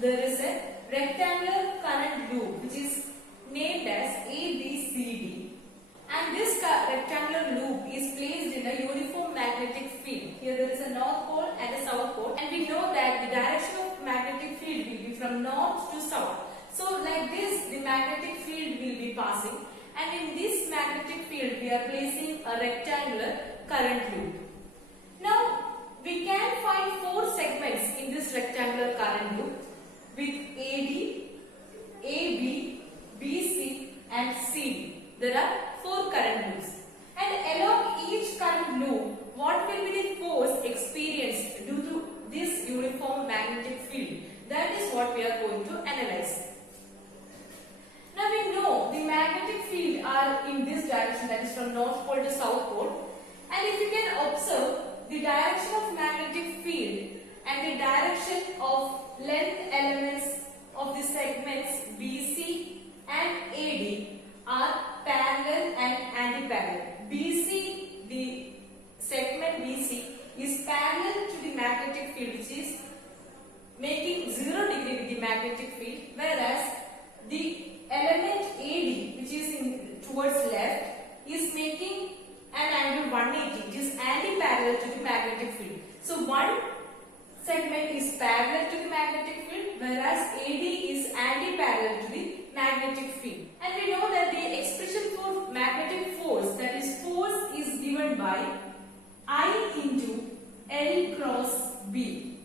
there is a rectangular current loop which is named as ABCD, and this rectangular loop is placed in a uniform magnetic field. Here there is a north pole and a south pole, and we know that the direction of magnetic field will be from north to south. So like this the magnetic field will be passing, and in this magnetic field we are placing a rectangular current loop. Now we can find 4 segments in this rectangular current loop with AD, AB, BC and CD. There are 4 current loops, and along each current loop what will be the force experienced due to this uniform magnetic field? That is what we are going to analyze. Now we know the magnetic field are in this direction, that is from north pole to south pole, and if you can observe the direction of magnetic field and the direction of length elements of the segments BC and AD are parallel and anti-parallel. BC, the segment BC is parallel to the magnetic field, which is making 0 degree with the magnetic field, whereas the element AD, which is towards left, is making an angle 180, which is anti-parallel to the magnetic field. So one segment is parallel to the magnetic field, whereas AD is anti-parallel to the magnetic field. And we know that the expression for magnetic force, that is force, is given by I into L cross B.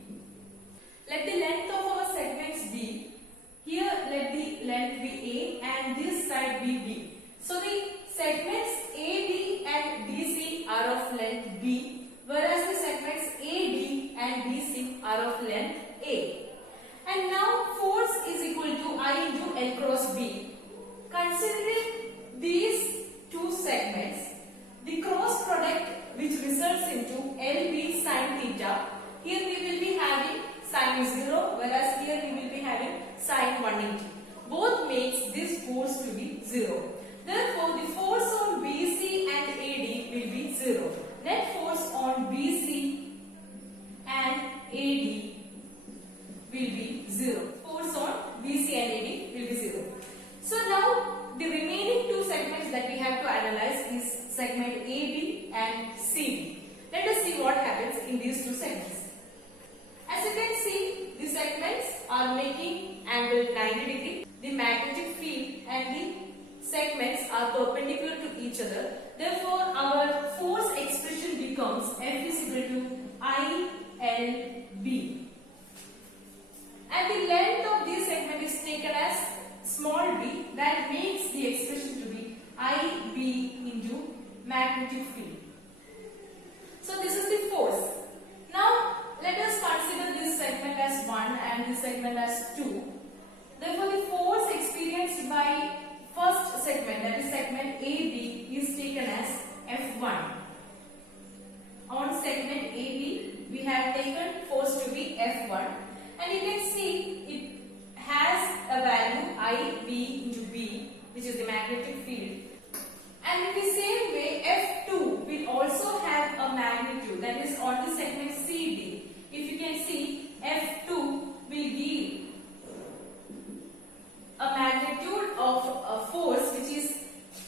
Let the length of our segments be, here let the length be A and this side be B. So the segments AB and BC are of length B, whereas the segments AD and BC are of length A. And now force is equal to I into L cross B. Considering these 2 segments, the cross product which results into LB sin theta, here we will be having sin 0, whereas here we will be having sin 180. Both makes this force to be 0. Therefore, the force on BC and AD will be 0. Net force on BC and AD will be 0. Force on BC and AD will be 0. So now the remaining 2 segments that we have to analyze is segment AB and CD. Let us see what happens in these 2 segments. As you can see, the segments are making angle 90 degree. The magnetic field and the segments are perpendicular to each other. Therefore, our force expression becomes F is equal to ILB. And the length of this segment is taken as small b, that makes the expression to be IB into magnetic field. So this is the force. Now let us consider this segment as 1 and this segment as 2. Therefore, the force experienced by first segment, that is segment AB, is taken as F1. On segment AB, we have taken force to be F1, and you can see it has a value IB into B, which is the magnetic field. And in the same way, F2 will also have a magnitude, that is on the segment CD. If you can see, F2 will give a magnitude of a force which is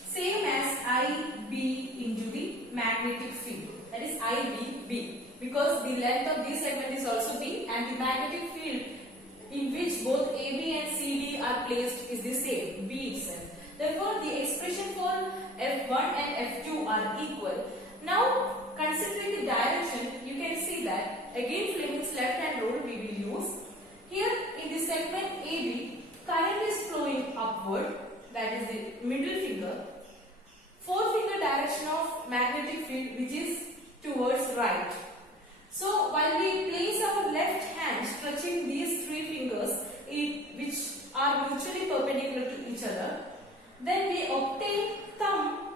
same as IB into the magnetic field, that is IBB, because the length of this segment is also B and the magnetic field in which both AB and CD are placed is the same, B itself. Therefore, the expression for F1 and F2 are equal. Now, considering the direction, you can see that again Fleming's left hand rule we will use. Here in the segment AB, current is flowing upward, that is the middle finger. Forefinger direction of magnetic field which is towards right. So while we place our left hand stretching these 3 fingers which are mutually perpendicular to each other, then we obtain thumb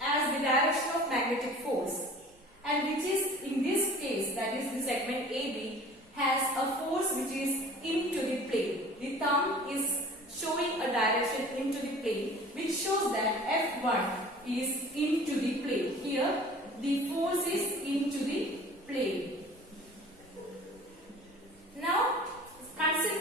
as the direction of magnetic force, and which is in this case, that is the segment AB, has a force which is into the plane. The thumb is showing a direction into the plane, which shows that F1 is into the plane. Here the force is into the plane. Now consider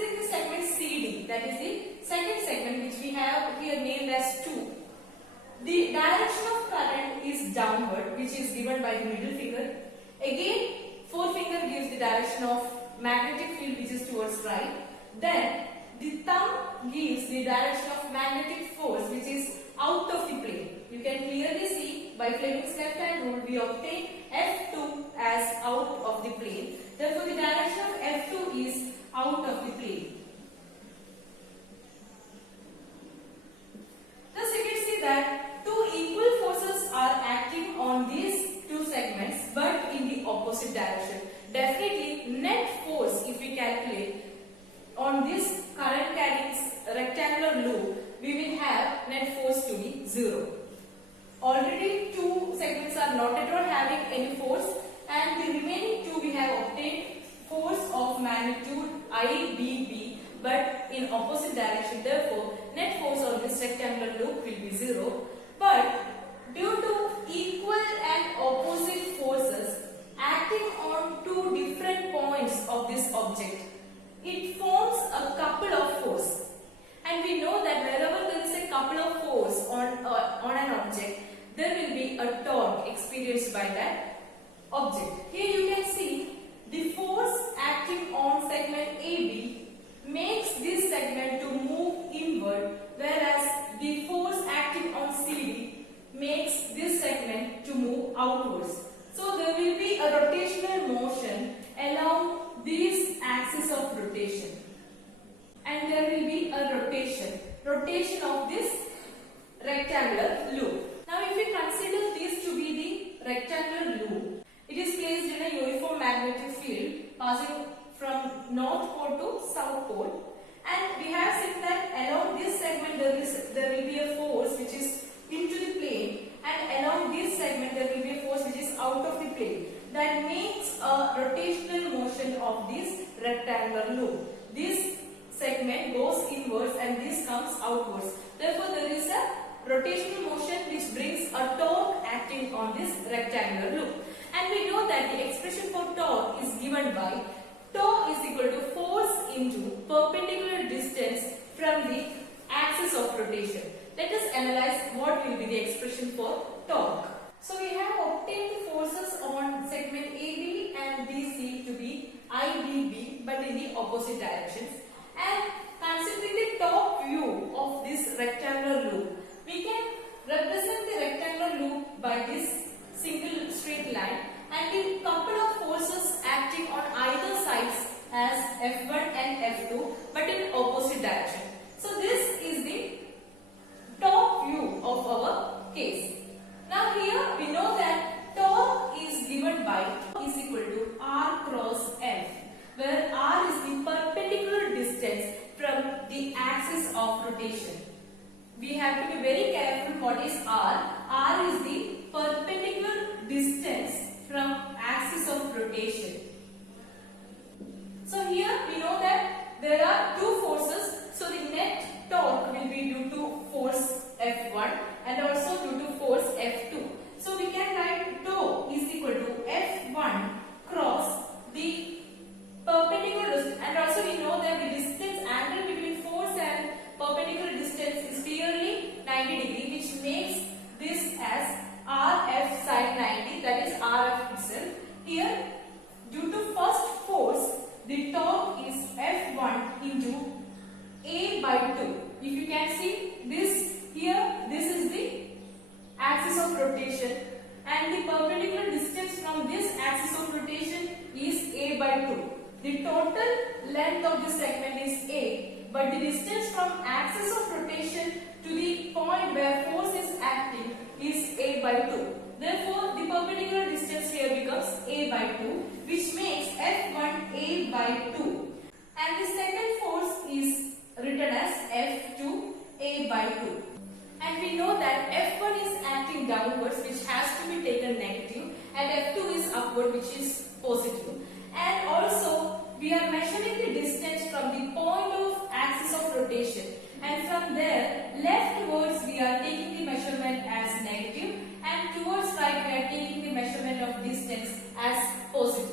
towards right. Then the thumb gives the direction of magnetic force which is out of the plane. You can clearly see by Fleming's left hand rule we obtain F2 as out of the plane. Therefore the direction of F2 is out of the plane. Thus you can see that two equal forces are acting on these two segments but in the opposite direction. Definitely net force, if we calculate on this current carrying rectangular loop, we will have net force to be 0. Already two segments are not at all having any force, and the remaining two we have obtained force of magnitude IBB but in opposite direction. Therefore net force on this rectangular loop will be 0. But due to equal and opposite forces acting on two different points of this object, it forms a couple of force. And we know that wherever there is a couple of force on an object, there will be a torque experienced by that object. Here you can see the force acting on segment AB makes this segment to move inward, whereas the force acting on CD makes this segment to move outwards. So there will be a rotational motion along this axis of rotation, and there will be a rotation of this rectangular loop. Now if we consider this to be the rectangular loop, it is placed in a uniform magnetic field passing from north pole to south pole, and we have seen that along this segment there will be a force which is into the plane, and along this segment there will be a force which is out of the plane. That makes a rotational motion of this rectangular loop. This segment goes inwards and this comes outwards. Therefore there is a rotational motion which brings a torque acting on this rectangular loop. And we know that the expression for torque is given by tau is equal to force into perpendicular distance from the axis of rotation. Let us analyze what will be the expression for torque. So we have obtained the forces on segment AB and BC to be IBB but in the opposite directions. And considering the top view of this rectangular loop, we can represent the rectangular loop by this single straight line, and the couple of forces acting on either sides as F1 and F2 but in opposite direction. So this is the top view of our case. Now here we know that torque is given by is equal to R cross F, where R is the perpendicular distance from the axis of rotation. We have to be very careful what is R. R is the perpendicular distance from axis of rotation. So here we know that there are two forces, so the net torque will be due to force F1 and also due to force F2. So we can write tau is equal to F1 cross the perpendicular distance, and also we know that the distance angle between force and perpendicular distance is clearly 90 degree, which makes this as RF sine 90, that is RF itself. Here due to first force the torque is F1 into A by 2. If you can see this here, this is the axis of rotation and the perpendicular distance from this axis of rotation is A by 2. The total length of this segment is A, but the distance from axis of rotation to the point where force is acting is A by 2. Therefore, the perpendicular distance here becomes A by 2, which makes F1 A by 2. And the second force is written as F2 A by 2. And we know that F1 is acting downwards, which has to be taken negative, and F2 is upward, which is positive. And also we are measuring the distance from the point of axis of rotation, and from there leftwards we are taking the measurement as negative, and towards right we are taking the measurement of distance as positive.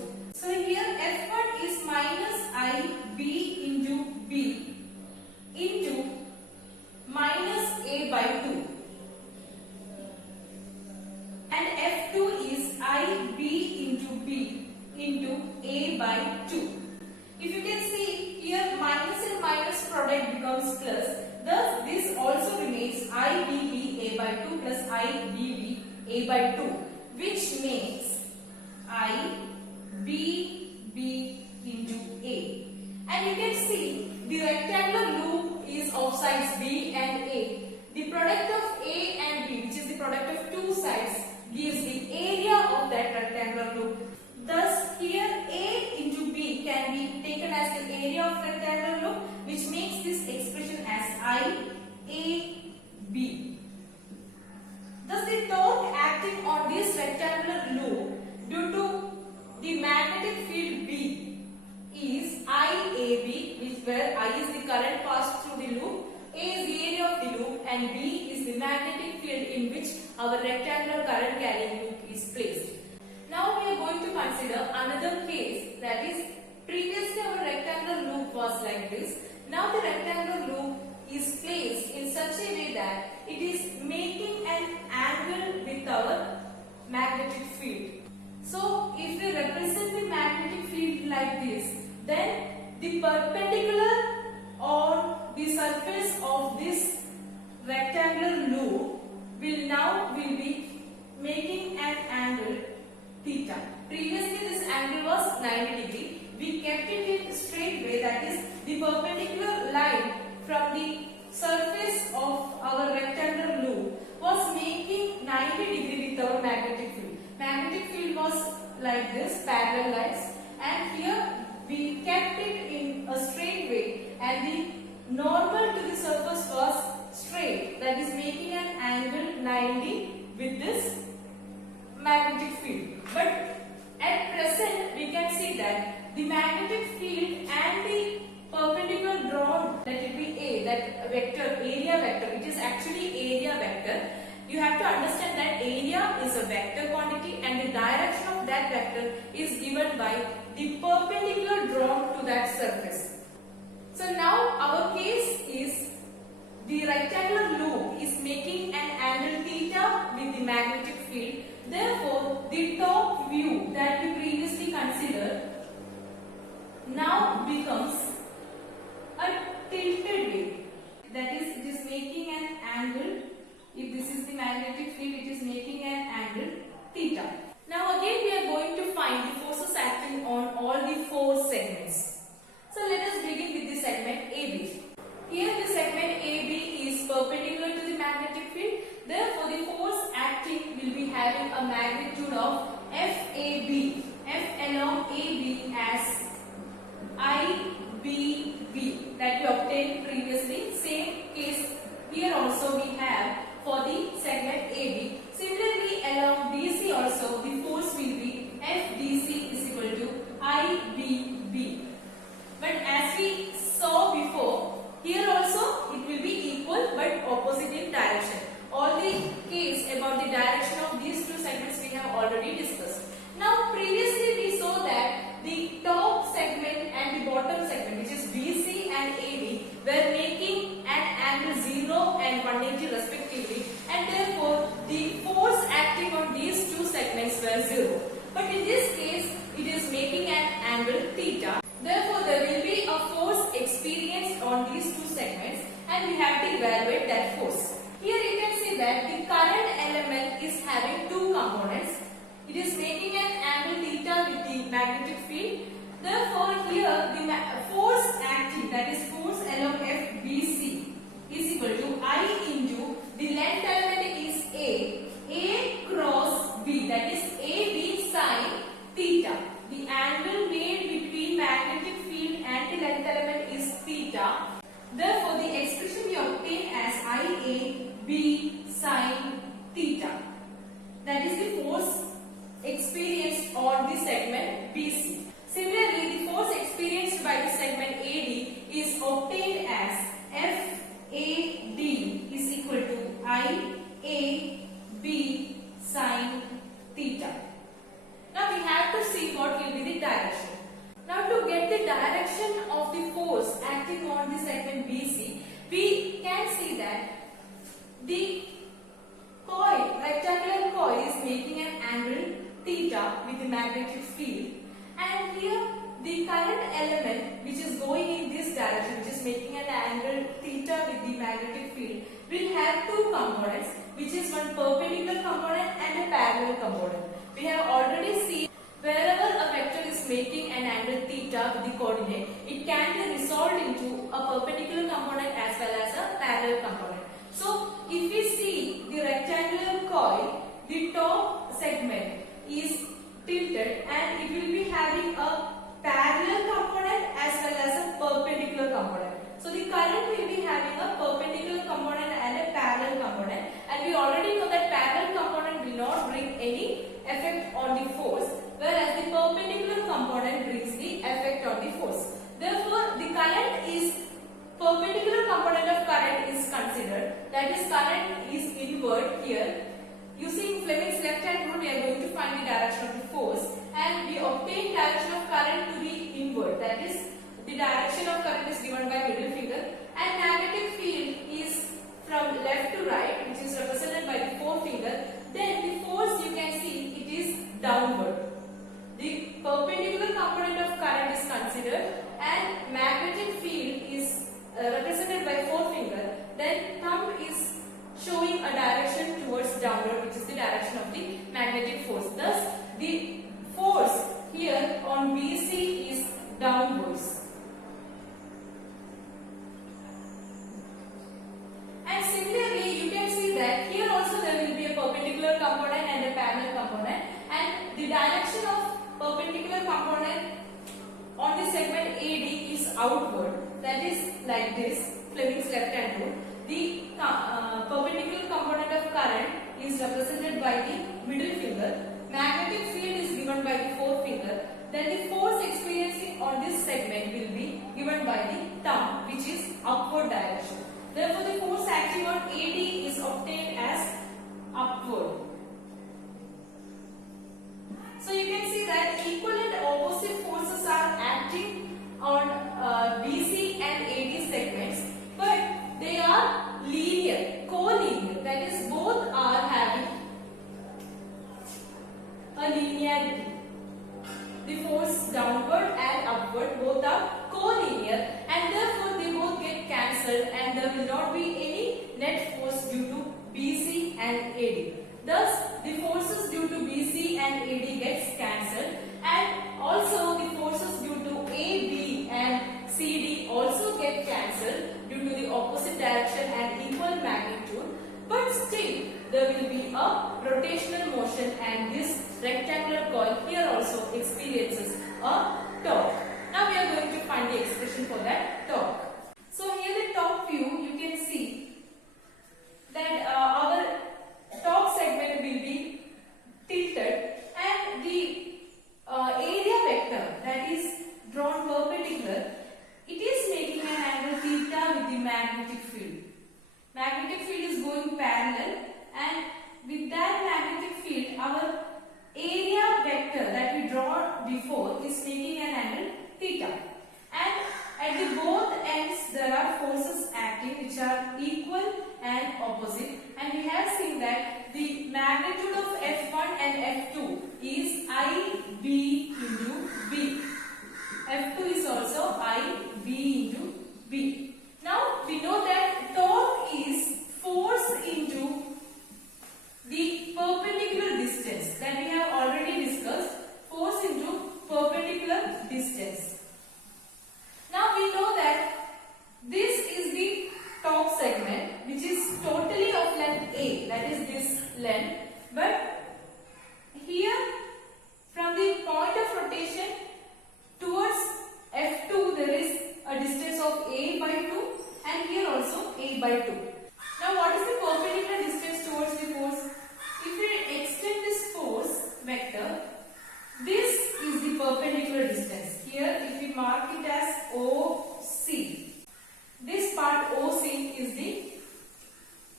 product becomes plus. Thus, this also remains IBB A by 2 plus IBB A by 2, which makes IBB into A. And you can see the rectangular loop is of sides B and A. The product of A and B, which is the product of two sides, gives the area of that rectangular loop. Thus, here A into B can be taken as the area of rectangular loop, which makes this expression as IAB. Thus, the torque acting on this rectangular loop due to the magnetic field B is IAB, which where I is the current passed through the loop, A is the area of the loop, and B is the magnetic field in which our rectangular current carrying loop is placed. Now we are going to consider another case, that is, previously our rectangular loop was like this. Now the rectangular loop is placed in such a way that it is making an angle with our magnetic field. So if we represent the magnetic field like this, then the perpendicular or the surface of this rectangular loop will be making an angle theta. Previously this angle was 90 degree. We kept it in straight way, that is the perpendicular line from the surface of our rectangular loop was making 90 degree with our magnetic field. Magnetic field was like this, parallel lines, and here we kept it in a straight way, and the normal to the surface was straight, that is making an angle 90 with this magnetic field. But at present we can see that the magnetic field and the perpendicular drawn, let it be A, that vector, area vector, which is actually area vector. You have to understand that area is a vector quantity and the direction of that vector is given by the perpendicular drawn to that surface. So now our case is the rectangular loop is making an angle theta with the magnetic field. Therefore, the top view that we previously considered now becomes a tilted view. That is, it is making an angle. If this is the magnetic field, it is making an angle theta. Now again we are going to find the forces acting on all the four segments. So let us begin with the segment AB. Here the segment AB is perpendicular to the magnetic field. Therefore the force acting will be having a magnitude of FAB. F along AB as IBB that we obtained previously. Same case here also we have for the segment AB. Similarly, along BC also the force will be FBC is equal to IBB. But as we saw before, here also it will be equal but opposite in direction. All the case about the direction of these two segments we have already discussed. Now previously we saw that the top segment and the bottom segment, which is BC and AB, were making an angle 0 and 180 respectively, and therefore the force acting on these two segments were 0. But in this case it is making an angle theta. Therefore there will be a force experienced on these two segments and we have to evaluate that force. Here you can see that the current element is having two components. It is making an angle theta with the magnetic field. Therefore here the force acting, that is force along FBC, is equal to I into the length element is A cross B, that is AB sin theta. The angle made between magnetic field and the length element is theta. Therefore the expression we obtain as IAB sin theta. That is the force experienced on the segment BC. Similarly, the force experienced by the segment AD is obtained as FAD is equal to IAB sin theta. Now we have to see what will be the direction. Now to get the direction of the force acting on the segment BC, we can see that the coil, rectangular coil, is making an angle theta with the magnetic field, and here the current element which is going in this direction, which is making an theta with the magnetic field will have two components, which is one perpendicular component and a parallel component. We have already seen wherever a vector is making an angle theta with the coordinate, it can be resolved into a perpendicular component as well as a parallel component. So if we see the rectangular coil, the top segment is tilted and it will be having a parallel component as well as a perpendicular component. So the current will be having a perpendicular component and a parallel component, and we already know that parallel component will not bring any effect on the force, whereas the perpendicular component brings the effect on the force. Therefore, the current is perpendicular component of current is considered, that is current is inward here. Using Fleming's left hand rule, we are going to find the direction of the force, and we obtain direction of current to be inward, that is the direction of current is given by middle finger, and magnetic field is from left to right, which is represented by the forefinger. Then the force, you can see it is downward. The perpendicular component of current is considered and magnetic field is represented by forefinger. Then thumb is showing a direction towards downward, which is the direction of the magnetic force. Thus, the force here on BC is downwards. And similarly, you can see that here also there will be a perpendicular component and a parallel component, and the direction of perpendicular component on the segment AD is outward, that is like this, Fleming's left hand rule. The perpendicular component of current is represented by the middle finger, magnetic field is given by the forefinger, then the force experiencing on this segment will be given by the thumb, which is upward direction. Therefore, the force acting on AD is obtained as upward. So you can see that equal and opposite forces are acting on BC and AD segments, but they are linear, co-linear, that is both are having a linearity. The force downward and upward both are co-linear, and therefore they both get cancelled and there will not be any net force due to BC and AD. Thus, the forces due to BC and AD gets cancelled, and also the forces due to AB and CD also get cancelled due to the opposite direction and equal magnitude, but still there will be a rotational motion, and this rectangular coil here also experiences a torque. Now we are going to find the expression for that torque. So here the top view, you can see that our top segment will be tilted, and the area vector that is drawn perpendicular, it is making an angle theta with the magnetic field. Magnetic field is going parallel, and with that magnetic field, our area vector that we draw before is making an angle theta. And at the both ends there are forces acting which are equal and opposite, and we have seen that the magnitude of F1 and F2 is IB into B. F2 is also IB into B. Now we know that torque is force into the perpendicular distance that we have already discussed, force into perpendicular distance. Now we know that this is the top segment which is totally of length A, that is this length, but here from the point of rotation towards F2 there is a distance of A by 2, and here also A by 2. Now what is the perpendicular distance towards the force? If we extend this force vector, this is the perpendicular distance. Here if we mark it as OC, this part OC is the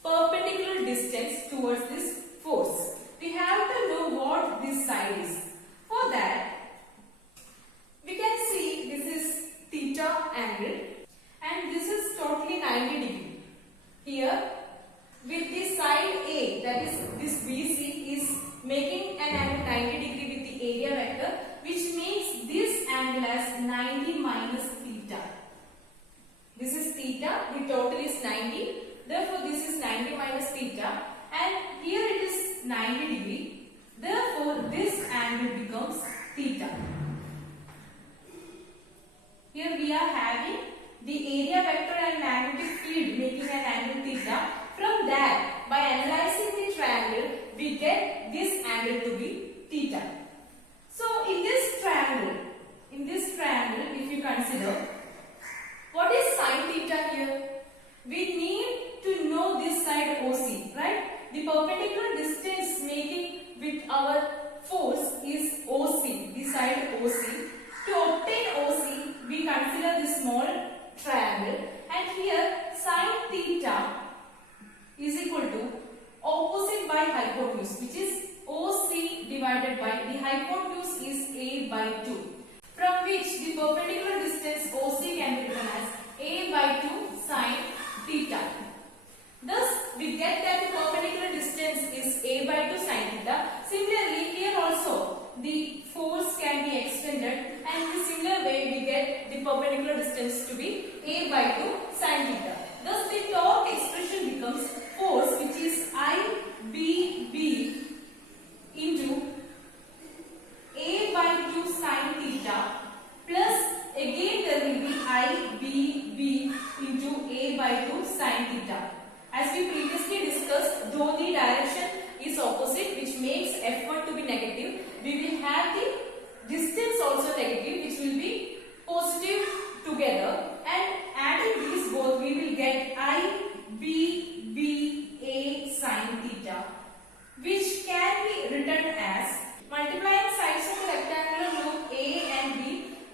perpendicular distance towards this force. We have to know what this side is. For that, we can see this is theta angle, and this is totally 90 degree. Here with this side A, that is this BC, is making an angle 90 degree with the area vector, which makes this angle as 90 minus theta. This is theta, the total is 90. Therefore, this is 90 minus theta, and here it is 90 degree. Therefore, this angle becomes theta. Here we are having the area vector and magnetic field making an angle theta. From that, by analyzing the triangle, we get this angle to be theta. So, in this triangle, if you consider, what is sine theta here? We need to know this side OC, right? The perpendicular distance making with our force is OC, the side OC. To obtain OC, we consider this small triangle, and here sine theta is equal to opposite by hypotenuse, which is OC divided by the hypotenuse is A by 2, from which the perpendicular distance OC can be written as A by 2 sine theta. Thus, we get that the perpendicular distance is A by 2 sine theta. Similarly, here also the force can be extended, and in a similar way we get the perpendicular distance to be A by 2 sine theta. Thus, the torque expression becomes force, which is IBB into A by 2 sine theta, plus again there will be IBB into A by 2 sine theta. As we previously discussed, though the direction is opposite, which makes F1 to be negative, we will have the distance also negative, which will be positive together, and adding these both we will get IBBA sine theta, which can be written as multiplying sides of the rectangular loop A and B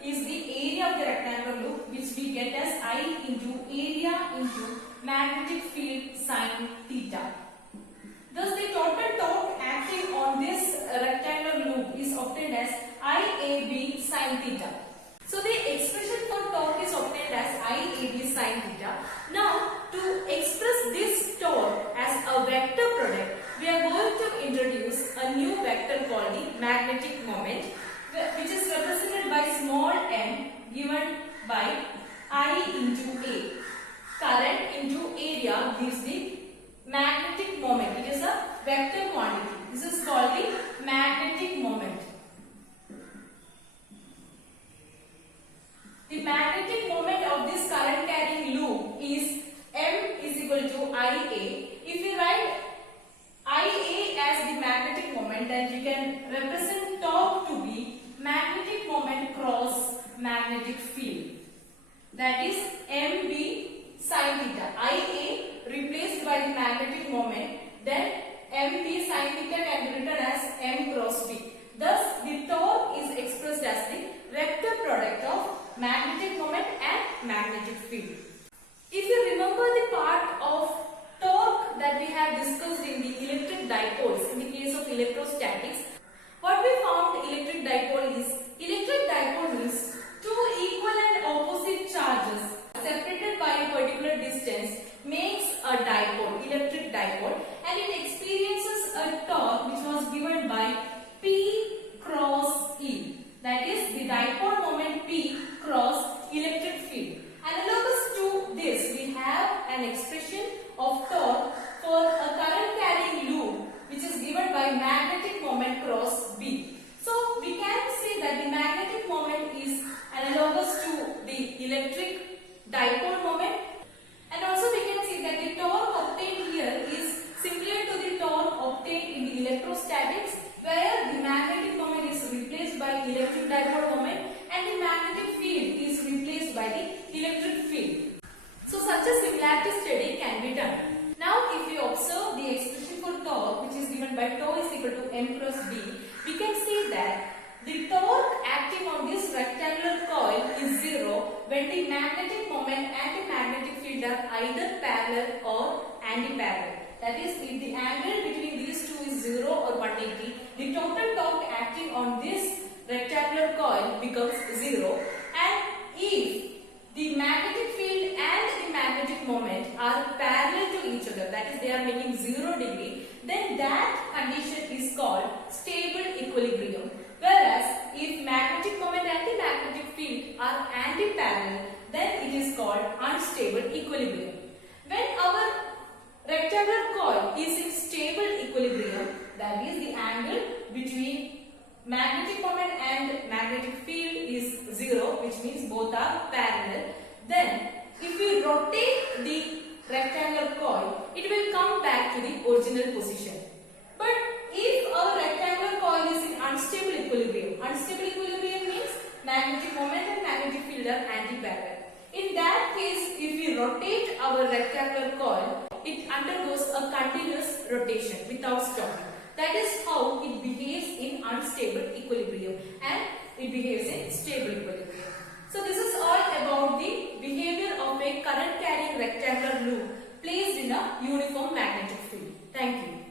is the area of the rectangular loop, which we get as I into area into magnetic field sine theta. Thus, the total torque acting on this rectangular loop is obtained as IAB sine theta. So, the expression for torque is obtained as IAB sine theta. Now, to express this torque as a vector product, we are going to introduce a new vector called the magnetic moment, which is represented by small m given by I into A. Current into area gives the magnetic moment. It is a vector quantity. This is called the magnetic moment. The magnetic moment of this current carrying loop is M is equal to IA. If you write IA as the magnetic moment, then you can represent torque to be magnetic moment cross magnetic field. That is MB sine theta. IA replaced by the magnetic moment, then MB sine theta can be written as M cross B. Thus, the torque is expressed as the vector product of magnetic moment and magnetic field. If you remember the part of torque that we have discussed in the electric dipoles, in the case of electrostatics, what we found electric dipole is two equal and opposite charges separated by a particular distance makes a dipole, electric dipole, and it experiences a torque which was given by P cross E. That is the dipole moment P cross electric field. Analogous to this, we have an expression of torque for a current carrying loop which is given by magnetic moment cross B. So we can say that the magnetic moment is analogous to the electric dipole moment, and also we can see that the torque obtained here is similar to the torque obtained in the electrostatics, where the magnetic moment is replaced by electric dipole moment and the magnetic field is replaced by the electric field. So such a similarity study can be done. Now if we observe the expression for torque, which is given by tau is equal to M cross B, we can see that the torque acting on this rectangular coil is 0 when the magnetic moment and the magnetic field are either parallel or anti-parallel. That is, if the angle between these two is 0 or 180, the total torque acting on this rectangular coil becomes 0, and if the magnetic field and the magnetic moment are parallel to each other, that is, they are making 0 degree, then that condition is called stable equilibrium. Whereas, if magnetic moment and the magnetic field are anti-parallel, then it is called unstable equilibrium. When our rectangular coil is in stable equilibrium, that is the angle between magnetic moment and magnetic field is 0, which means both are parallel. Then if we rotate the rectangular coil, it will come back to the original position. But if our rectangular coil is in unstable equilibrium means magnetic moment and magnetic field are anti-parallel. In that case, if we rotate our rectangular coil, it undergoes a continuous rotation without stopping. That is how it behaves in unstable equilibrium and it behaves in stable equilibrium. So this is all about the behavior of a current carrying rectangular loop placed in a uniform magnetic field. Thank you.